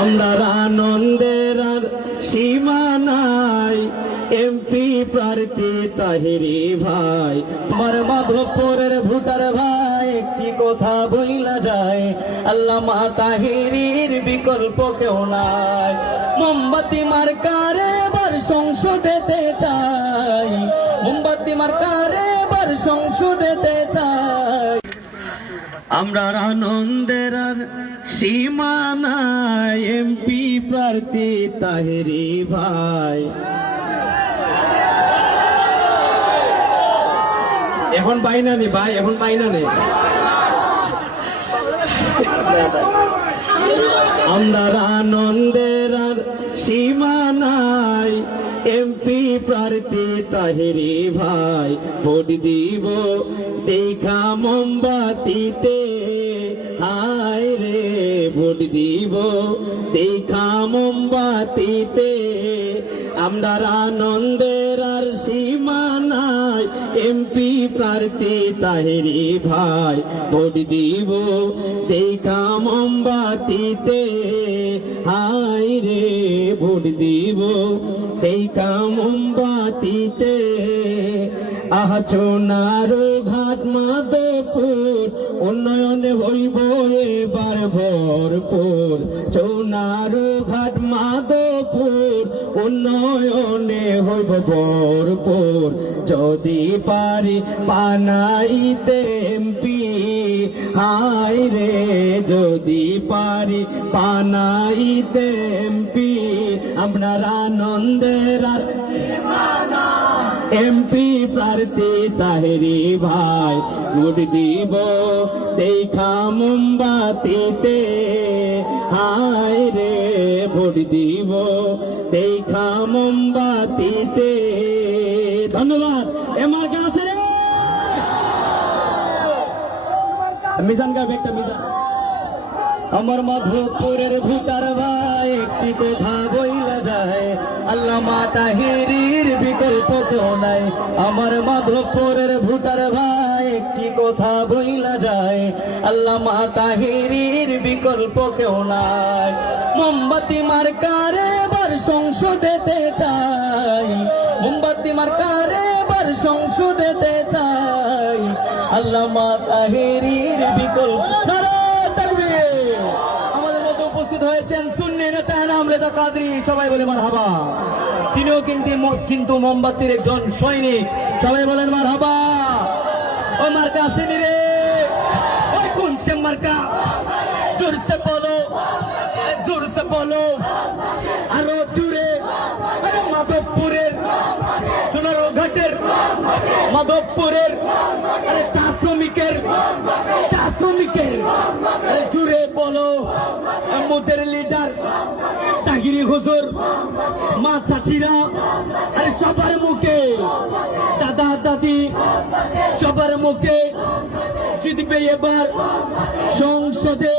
আমরা আনন্দের আর সীমা নাই, এমপি প্রার্থী তাহেরি ভাই। আমার মাধবপুরের ভোটার ভাই একটি কথা বইলা যায়, আল্লামা তাহেরির বিকল্প কেউ নাই। মোমবাতি মার্কারে এবার সংসদেতে চাই, মোমবাতি মার্কারে এবার সংসদেতে চাই। আমরা আনন্দের আর সীমা নাই, এমপি প্রার্থী তাহেরি ভাই। এখন বাইনা নে ভাই, এখন বাইনা নে। আমরা আনন্দের আর সীমা নাই, এমপি প্রার্থী তাহেরি ভাই। ভোট দিব দেখা মোমবাতিতে, হায় রে ভোট দিব দেখা মোমবাতিতে। আমরা আনন্দের আর সীমা নাই, এমপি প্রার্থী তাহেরি ভাই। ভোট দিব দেখা মোমবাতিতে, হায় রে ভোট দিব দেখা মোমবাতিতে। সোনার ঘাট মাধবপুর উন্নয়নে হইব এবার ভরপুর। সোনার ঘাট মাধবপুর উন্নয়নে হইব ভরপুর। যদি পারি বানাইতে এমপি, হায় রে যদি পারি বানাইতে এমপি। আপনার আনন্দের আর এমপি প্রার্থী তাহেরি ভাই। ভোট দিব দেখা মোমবাতিতে, হায় রে ভোট দিব দেখা মোমবাতিতে। ধন্যবাদ। এমার কে আছে রে মিজান গাবে একটা মিজান। আমার মাধবপুরের ভোটার ভাই একটি কথা বইলা যায়, আল্লামা তাহেরির বিকল্প কেউ নাই। আমার মাধবপুরের ভোটার ভাই একটি কথা বইলা যায়, আল্লামা তাহেরির বিকল্প কেউ নাই। মোমবাতি মার্কারে এবার সংসদেতে চাই, মোমবাতি মার্কারে এবার সংসদেতে চাই। আল্লামা তাহেরির বিকল্প। আমাদের মধ্যে উপস্থিত হয়েছেন সুন্নি নেতা নাম রেজা কাদরি, সবাই বলে মারহাবা। তিনিও কিন্তু মোমবাতির একজন সৈনিক, সবাই বলেন মারহাবা। ও মার্কা আসেনি রে, ওই কোন সে মার্কা? জোরসে বলো, জোরসে বলো, আরো জুড়ে। আরে মাধবপুরের সোনার ঘাটের মাধবপুরের, আরে চা শ্রমিকের, চা শ্রমিকের জুড়ে বলো। মোদের লিডার তাহিরি হুজুর, মা চাচিরা, আরে সবার মুখে, দাদা দাদি সবার মুখে জিতবে এবার সংসদে